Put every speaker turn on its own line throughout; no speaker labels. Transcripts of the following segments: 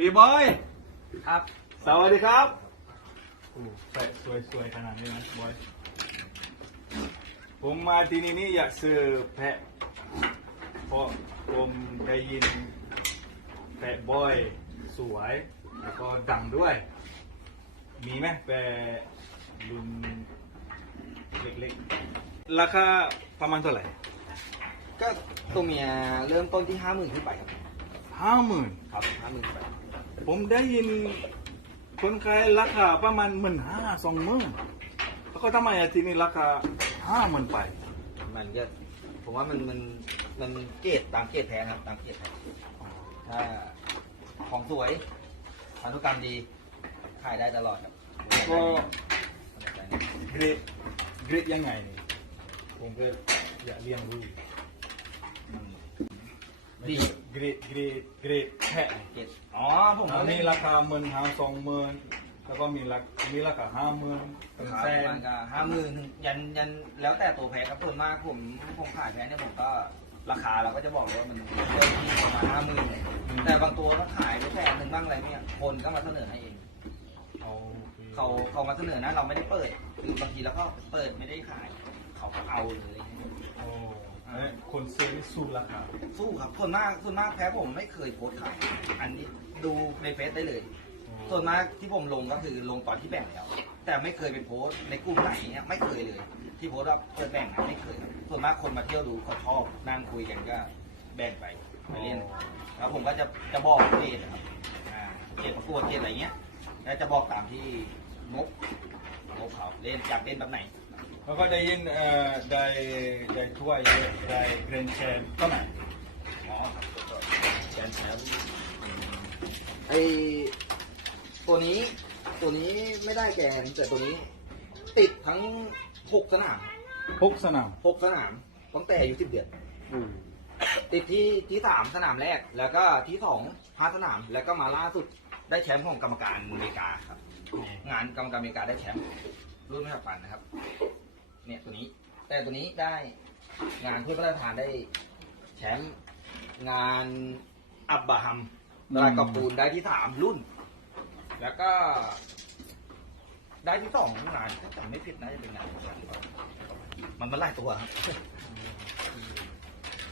พี่บอย
ครับ
สวัสดีครับโอ้ใส่สวยสวยขนาดนี้นะบอยผมมาที่นี่นี่อยากซื้อแพะเพราะผมได้ยินแพะบอยสวยแล้วก็ดังด้วย มีไหมแพะรุ่นเล็กๆ ราคาประมาณเท่าไหร่
ก็ตัวเมียเริ่มต้นที่ห้าหมื่นขึ้นไปครับ
ห้าหมื่น
ครับห้าหมื่นขึ้นไป
ผมได้ยินคนขายราคาประมาณหมื่นห้าสองหมื่นแล้วก็ทำไมอาทีนี้ราคาห้าหมื่นไป
มันก็ผมว่ามันมันมันเกรดตามเกรดแพงครับตามเกรดแพงถ้าของสวยพันธุกรรมดีขายได้ตลอดครับ
ก็ เกรดเกรดยังไงนี่ผมก็อยากเรียนรู้
ดี
เกรดเกรดเกรดแพะ
เกรดอ๋อผม
อันนี้ราคาหมื่นห้าสองหมื่นแล้วก็มีราคามีราคาห้าหมื่นเป็น
ครับ
แส
ประ
น
มาณก็ห้าหมื่นยันยันแล้วแต่ตัวแพงครับส่วนมากผมผมขายแพงเนี่ยผมก็ราคาเราก็จะบอกเลยว่ามันเริ่มที่ประมาณห้าหมื่นแต่บางตัวก็ขายไปแสนหนึ่งบ้างอะไรเนี่ยคนก็มาเสนอให้เอง
เอา
เขาเขามาเสนอนะเราไม่ได้เปิดคือบางทีเราก็เปิดไม่ได้ขาย เขาก็เอาเลย
โอ้อันนี้ คนซื้อนี่สู้ราคา
สู้ครับส่วนมากส่วนมากแพ้ผมไม่เคยโพสต์ขายอันนี้ดูในเฟซได้เลย ส่วนมากที่ผมลงก็คือลงตอนที่แบ่งแล้ว แต่ไม่เคยเป็นโพสต์ในกลุ่มไหนเนี่ยไม่เคยเลย ที่โพสต์ว่าเปิดแบ่งนะไม่เคยครับส่วนมากคนมาเที่ยวดูเขาชอบนั่งคุยกันก็แบ่งไปไปเล่นแล้วผมก็จะจะบอกเกรดนะครับอ่าเกรดประกวดเกรดอะไรเงี้ยแล้วจะบอกตามที่งบงบเขาเล่นอยากเล่นแบบไหน
แล้วก็ได้ยินเอ่อได้ได้ถ้วยเยอะได้เกรนแชมป์เท่าไหร่
อ๋อครับแชมป์แชมป์ไอตัวนี้ตัวนี้ไม่ได้แกนแต่ตัวนี้ ติดทั้งหกสนาม
หกสนาม
หกสนามตั้งแต่อายุสิบเดือนติดที่ที่สามสนามแรก แล้วก็ที่สองห้าสนาม แล้วก็มาล่าสุดได้แชมป์ของกรรมการอเมริกาครับ งานกรรมการอเมริกาได้แชมป์รุ่นไม่หักปันนะครับ เนี่ยตัวนี้ แต่ตัวนี้ได้งานถ้วยพระราชทานได้แชมป์งานอับบราฮัมตลาดกอบปูนได้ที่สามรุ่น แล้วก็ ได้ที่สองงานถ้าจำไม่ผิดนะจะเป็นงานมันมันไล่ตัวครับ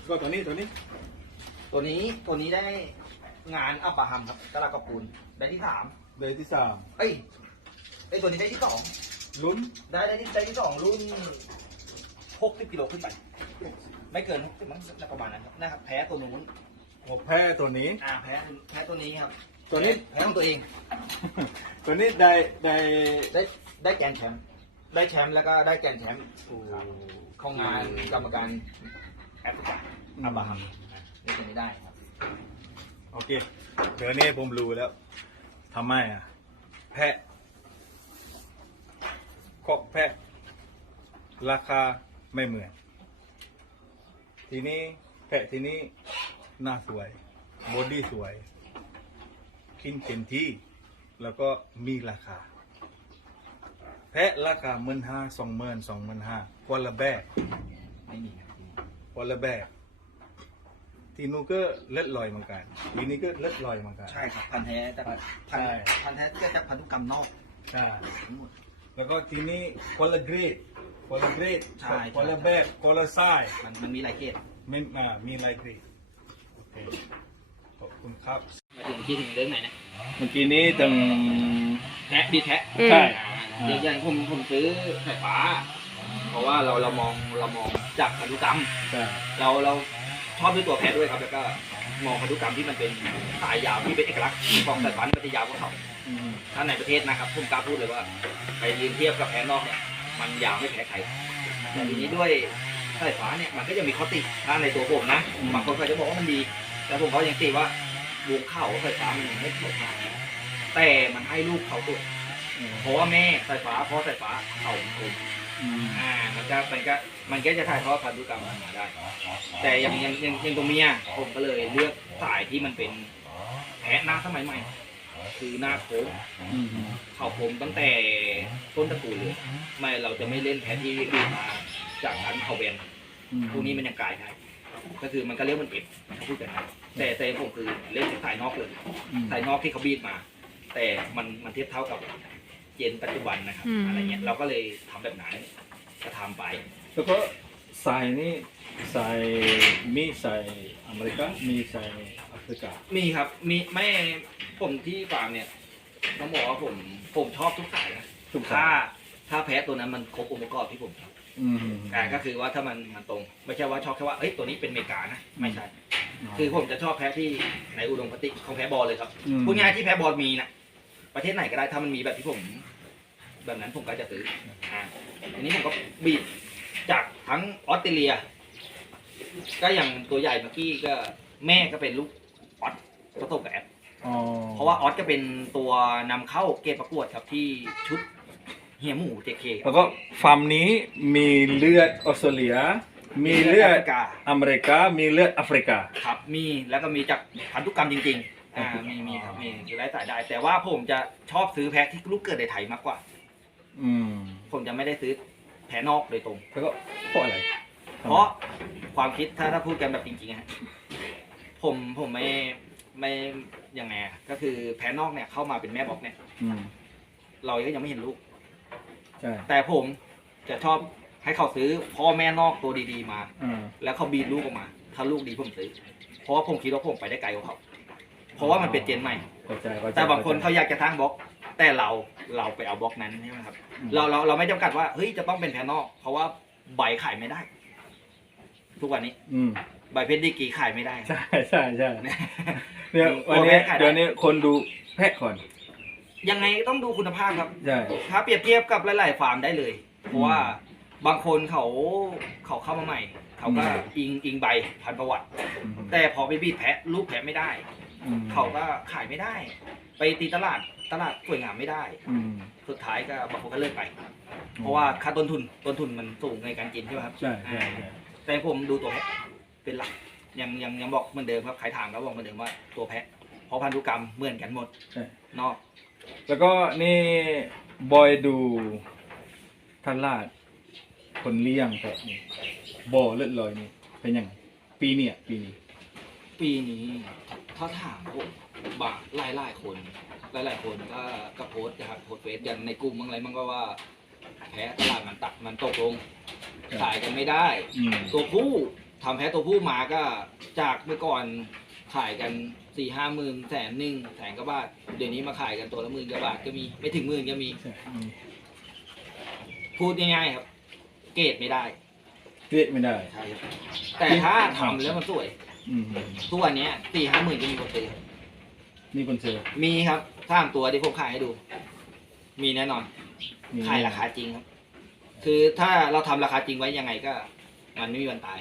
ก็ตัวนี้ตัวนี้
ตัวนี้ตัวนี้ได้งานอับบราฮัมครับตลาดกอบปูนได้ที่สาม
ได้ที่สาม
เอ้ยไอยตัวนี้ได้ที่สอง
ลุ้น
ได้ได้ที่ได้ที่สองรุ่นหกสิบกิโลขึ้นไป ไม่เกินหกสิบมั้งน่าประมาณนั้นครับนะครับ แพ้ตัวนู้น
โอ้แพ้ตัวนี้
อ่าแพ้แพ้ตัวนี้ครับ
ตัวนี้
แพ้ของตัวเอง
ตัวนี้ได้ได้
ได้ได้แกรนด์แชมป์ได้แชมป์แล้วก็ได้แกรนด์แชมป์ของงานกรรมการแอฟริกาอับบราฮัมอะนี่ตัวนี้ได้ครับ
โอเคเดี๋ยวนี้ผมรู้แล้วทำไมอะ แพะ คอกแพะ ราคาไม่เหมือน ทีนี้แพะทีนี้หน้าสวยบอดี้สวย กินเต็มที่ แล้วก็มีราคา แพะราคาหมื่นห้าสองหมื่นสองหมื่นห้าคนละแบบ
ไม่มีครับ
คนละแบบทีนู้นก็เล็ดลอยเหมือนกันทีนี้ก็เล็ดลอยเหมือนกัน
ใช่ครับ พันธุ์แท้แต่พันธุ์
ใช่
พันธุ์แท้ก็จะพันธุกรรมนอก
ใช่
ทั้งหมด
แล้วก็ทีนี้คนละเกรดคนละเกรด
ใช่
คนละแบบคนละไส้
มันมันมีหลายเกรด
มีอ่ามีหลายเกรดโอเคขอบคุณครับ
มาถึงที่ถึงเรื่องไหนนะ
เมื่อกี้นี้ตึง
แทะดีแทะ
ใช่
เดี๋ยวอย่างผมผมซื้อสายฟ้า เพราะว่าเราเรามองเรามองจากพันธุกรรม
ใช่
เราเราชอบด้วยตัวแพะด้วยครับแล้วก็มองพันธุกรรมที่มันเป็นสายยาวที่เป็นเอกลักษณ์ของสายฟ้ามันจะยาวกว่าเขา
อืม
ถ้าในประเทศนะครับผมกล้าพูดเลยว่าไปยืนเทียบกับแพะนอกเนี่ยมันยาวไม่แพ้ใครแต่ทีนี้ด้วยสายฟ้าเนี่ยมันก็ยังมีข้อติถ้าในตัวผมนะบางคนเขาจะบอกว่ามันดี แต่ผมเขายังติว่าวงเข่าสายฟ้ามันยังไม่สวยมากแต่มันให้ลูกเขาตัว
อืม
เพราะว่าแม่สายฟ้าเพราะสายฟ้าเขาคม
อืม
อ่ามันก็มันก็มันก็จะถ่ายทอดพันธุกรรมออกมาได้ แต่อยังอยังอยังอยังตัวเมียผมก็เลยเลือกสายที่มันเป็นแพะหน้าสมัยใหม่ คือหน้าโค้ง
อืม
เขาคมตั้งแต่ต้นตระกูลเลยไม่เราจะไม่เล่นแพะที่ดูมาจากการเขาเบนพวกนี้มันยังกลายได้ก็คือมันก็เรียกมันเอ็ดพูดกันนะแต่แต่ผมคือเล่นสายนอกเลย
อืม
สายนอกที่เขาบีดมา แต่มันมันเทียบเท่ากับเย็นปัจจุบันนะครับ
อืม
อะไรเงี้ยเราก็เลยทำแบบนั้นก็ทำไป
แล้วก็สายนี่สายมีสายอเมริกามีสาย แอฟริกา
มีครับมีไม่ผมที่ฟาร์มเนี่ยต้องบอกว่าผมผมชอบทุกสายนะ
ทุก
ถ้า
สาย
ถ้าแพ้ตัวนั้นมันครบองค์ประกอบที่ผมชอบ
อืม
อ่าก็คือว่าถ้ามันมันตรง ไม่ใช่ว่าชอบแค่ว่าเอ้ยตัวนี้เป็นเมกานะไม่ใช่ คือ
อ
ผมจะชอบแพ้ที่ในอุดมคติของแพ้บอลเลยครับ
อืม
พูดง่ายๆที่แพ้บอลมีนะประเทศไหนก็ได้ถ้ามันมีแบบที่ผม แบบนั้นผมก็จะซื้ออ่าอันนี้ผมก็บีบจากทั้งออสเตรเลีย ก็อย่างตัวใหญ่เมื่อกี้ก็แม่ก็เป็นลูก ออสผสมกับแอป
อ๋อ
เพราะว่าออสก็เป็นตัวนำเข้าเกณฑ์ประกวดครับที่ชุดเฮียหมูเจเค
แล้วก็ฟาร์มนี้มีเลือดออสเตรเลีย มีเลือด
กา
อเมริกา มีเลือดแอฟริกา
ครับมีแล้วก็มีจากพันธุกรรมจริงๆอ่า
พันธุกรรม
มีมีครับมีคือไร้สายได้ แต่ว่าผมจะชอบซื้อแพะที่ลูกเกิดในไทยมากกว่า
อืม
ผมจะไม่ได้ซื้อแพะนอกโดยตรง
แล้วก็เพราะอะไร
เพราะความคิดถ้าถ้าพูดกันแบบจริงๆอะฮะ ผมผมไม่ไม่ยังไงอะก็คือแพะนอกเนี่ยเข้ามาเป็นแม่บอกเนี่ย
อืม
เราก็ยังไม่เห็นลูก
ใช่
แต่ผมจะชอบให้เขาซื้อพ่อแม่นอกตัวดีๆมา
อ่า
แล้วเขาบีดลูกออกมา ถ้าลูกดีผมซื้อ เพราะว่าผมคิดว่าผมไปได้ไกลกว่าเขา เพราะว่ามันเป็นเจนใหม่
เข้าใจเข้ใจ
แต่บางคนเขาอยากจะสร้างบล็อก แต่เราเราไปเอาบล็อกนั้นใช่ไหมครับ
อืม
เราเราเราไม่จำกัดว่าเฮ้ยจะต้องเป็นแพนนอก เพราะว่าใบขายไม่ได้ ทุกวันนี้
อืม
ใบเพชรดีกรีขายไม่ได้
ใช่ใช่ใช่
เนี่ย
เนี่ย
ตัว
วันนี้
แพะขายได้
เดี๋ยวนี้คนดูแพะก่อน
ยังไงต้องดูคุณภาพครับ
ใช่
ถ้าเปรียบเทียบกับหลาย ๆ ฟาร์มได้เลย เพราะว่าบางคนเขาเขาเข้ามาใหม่ เขาก็อิงอิงใบพันประวัติ
อืม
แต่พอไปบีดแพะลูกแพะไม่ได้
อืม
เขาก็ขายไม่ได้ ไปตีตลาดตลาดสวยงามไม่ได้
อืม
สุดท้ายก็บางคนก็เลิกไป เพราะว่าค่าต้นทุนต้นทุนมันสูงในการกินใช่ไหมครับ
ใช่ใช่ใช่
แต่ผมดูตัวแพะ เป็นหลักยังยังยังบอกเหมือนเดิมครับใครถามก็บอกเหมือนเดิมว่าตัวแพะเพราะพันธุกรรมเหมือนกันหมด
ใช่
นอก
แล้วก็นี่บอยดูทลาดคนเลี้ยงแพะนี่บ่อเลือดลอยนี่เป็นยังไงปีเนี้ยปีนี้
ปีนี้ถ้าถามผมบางหลายหลายๆคน หลายหลายๆคนก็ก็โพสต์นะครับโพสต์เฟซกันในกลุ่มบางอะไรมันก็ว่า แพ้ตลาดมันตักมันตกลง ขายกันไม่ได้
อืม
ตัวผู้ ทำแพ้ตัวผู้มาก็จากเมื่อก่อนขายกันสี่ห้าหมื่นแสนหนึ่งแสนกว่าบาท เดี๋ยวนี้มาขายกันตัวละหมื่นกว่าบาทก็มีไม่ถึงหมื่นก็มี
ใช่อืม
พูดง่ายๆครับ เกรดไม่ได้
เรียกไม่ได้
ใช่ครับ แต่ถ้าทำแล้วมันสวย
อืม
ทุกวันเนี้สี่ห้าหมื่นก็มีคนซื้อ
มีคนซื้อ
มีครับสามตัวที่ผมขายให้ดู มีแน่นอน
มี
ขายราคาจริงครับ คือถ้าเราทำราคาจริงไว้ยังไงก็ มันไม่มีวันตาย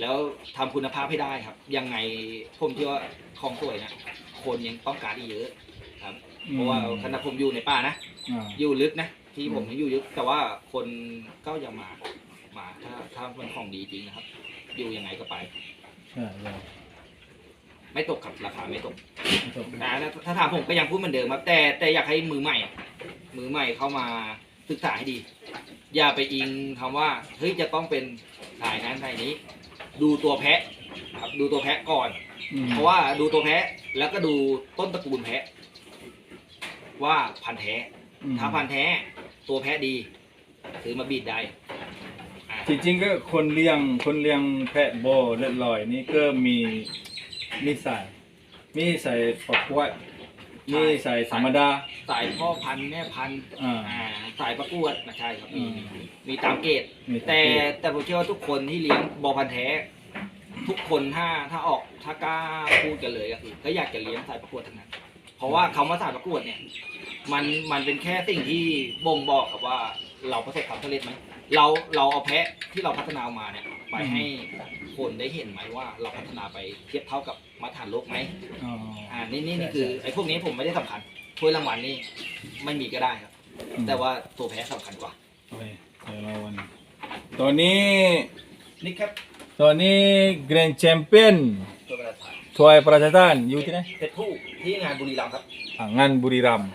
แล้วทำคุณภาพให้ได้ครับ ยังไงผมเชื่อว่าของสวยนะคนยังต้องการอีกเยอะครับเพราะว่าขณะผมอยู่ในป่านะ
อ่า
อยู่ลึกนะที่ผม
อืม
อยู่ลึกแต่ว่าคนก็ยังมามาถ้าถ้ามันของดีจริงนะครับ อยู่ยังไงก็ไป
ใช่ใช่
ไม่ตกครับราคาไม่ตก
จบ
นะถ้าถ้าถามผมก็ยังพูดเหมือนเดิมครับ แต่แต่อยากให้มือใหม่มือใหม่เข้ามาศึกษาให้ดี อย่าไปอิงคำว่าเฮ้ยจะต้องเป็นสายนั้นสายนี้ ดูตัวแพะครับดูตัวแพะก่อน
อืม
เพราะว่าดูตัวแพะแล้วก็ดูต้นตระกูลแพะ ว่าพันธุ์แท้
อืม
ถ้าพันธุ์แท้ ตัวแพะดีซื้อมาบีดได้อ่า
จริงๆก็คนเลี้ยงคนเลี้ยงแพะบ่อเลือดลอยนี่ก็มีมีสายมีสายประกวดมีสายธรรมดา
สายพ่อพันธุ์แม่พันธุ์
อ่า
อ่า สายประกวดนะใช่ครับ
อื
มี
ม
มีตามเกรด
มี
แต่แต่ผมเชื่อว่าทุกคนที่เลี้ยงบอพันธุ์แท้ ทุกคนถ้าถ้าออกถ้ากล้าพูดกันเลยก็คือก็อยากจะเลี้ยงสายประกวดทั้งนั้น เพราะว่าคำว่าสายประกวดเนี่ย มันมันเป็นแค่สิ่งที่บ่งบอกครับว่าเราประสบความสำเร็จไหมเราเราเอาแพะที่เราพัฒนามาเนี่ยไปให้คนได้เห็นไหมว่า เราพัฒนาไปเทียบเท่ากับมาตรฐานโลกไหม
อ๋อ
อ่านี่นี่นี่คือไอ้พวกนี้ผมไม่ได้สำคัญถ้วยรางวัลนี่ไม่มีก็ได้ครับ แต่ว่าตัวแพ้สำคัญกว่า
โอเคเดี๋ยวเราวันตัวนี้
นี่ครับ
ตัวนี้เกรนแชมเปี้ยน
ตัวประธาน
ถวยประชาทานอยู่ที่ไหน
เพชรผู้ที่งานบุรีรัมย์ครับ
อ่างานบุรีรัมย์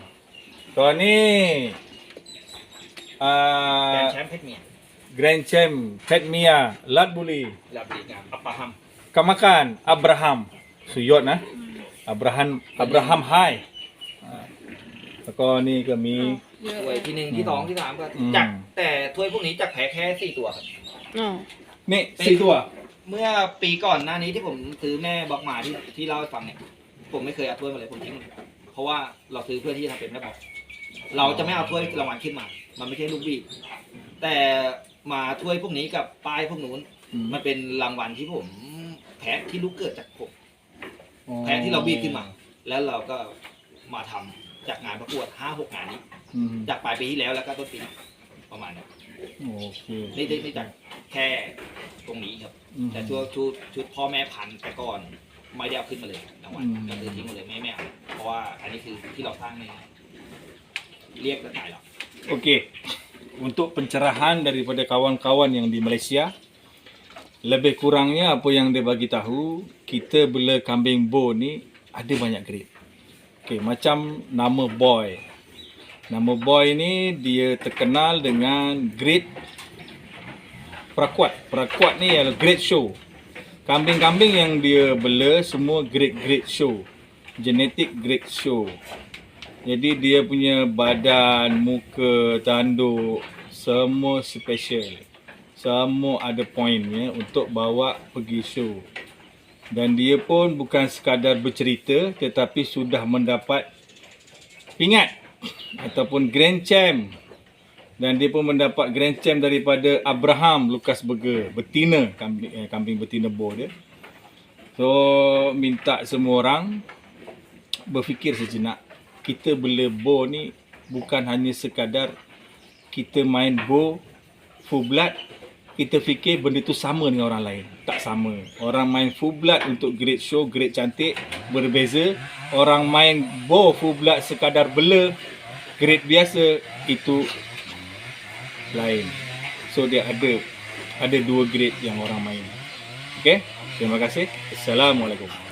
ตัวนี้อ่า
แกรนด์แชมป์เพชรเมีย
เกรนแชมป์เพชรเมียลัดบุรี
ลาบุรีงามอัปปะฮัม
Kamakan Abraham สุดยอดนะ Abraham Abraham High อ่าแล้วก็นี่ก็มี
เยอะ
ถ้วยที่หนึ่งที่สองที่สามก็
อืม
จากแต่ถ้วยพวกนี้จากแพ้แค่สี่ตัวครับ
อ๋อ
นี่สี่ตัว
เมื่อปีก่อนหน้านี้ที่ผมซื้อแม่บอกหมาที่ที่เล่าให้ฟังเนี่ย ผมไม่เคยเอาถ้วยมาเลยผมทิ้งหมดเลยเพราะว่าเราซื้อเพื่อที่จะทำเป็นแม่บอก เราจะไม่เอาถ้วยรางวัลขึ้นมา มันไม่ใช่ลูกบีบแต่มาถ้วยพวกนี้กับป้ายพวกนู้น มันเป็นรางวัลที่ผมแพ้ที่ลูกเกิดจากผม แพ้ที่เราบีบขึ้นมา แล้วเราก็มาทำ จากงานประกวดห้าหกงานนี้
อืม
จากปลายปีที่แล้วแล้วก็ต้นปีประมาณนี้
โอเค
นี่ได้ได้จากแค่ตรงนี้ครับ
อืม
แต่ชุดชุดชุดพ่อแม่พันธุ์แต่ก่อนไม่ได้เอาขึ้นมาเลยรางวัล
อืม
ก็คือทิ้งหมดเลยไม่ไม่เอาเพราะว่าอันนี้คือที่เราสร้างในเรียกและขายเรา
Okey. Untuk pencerahan daripada kawan-kawan yang di Malaysia, lebih kurangnya apa yang dia bagi tahu, kita bela kambing bo ni ada banyak grade. Okey, macam nama boy. Nama boy ni dia terkenal dengan grade perakuat. Perakuat ni ialah grade show. Kambing-kambing yang dia bela semua grade-grade show. Genetic grade show. Jadi dia punya badan, muka, tanduk semua special. Semua ada poinnya untuk bawa pergi show. Dan dia pun bukan sekadar bercerita tetapi sudah mendapat pingat ataupun grand champ. Dan dia pun mendapat grand champ daripada Abraham Lucas Burger, betina kambing, eh, kambing betina bo dia. So minta semua orang berfikir sejenak kita bela bo ni bukan hanya sekadar kita main bo full blood kita fikir benda tu sama dengan orang lain. Tak sama. Orang main full blood untuk great show great cantik berbeza. Orang main bo full blood sekadar bela great biasa itu lain. So dia ada ada dua grade yang orang main. Okey? Terima kasih. Assalamualaikum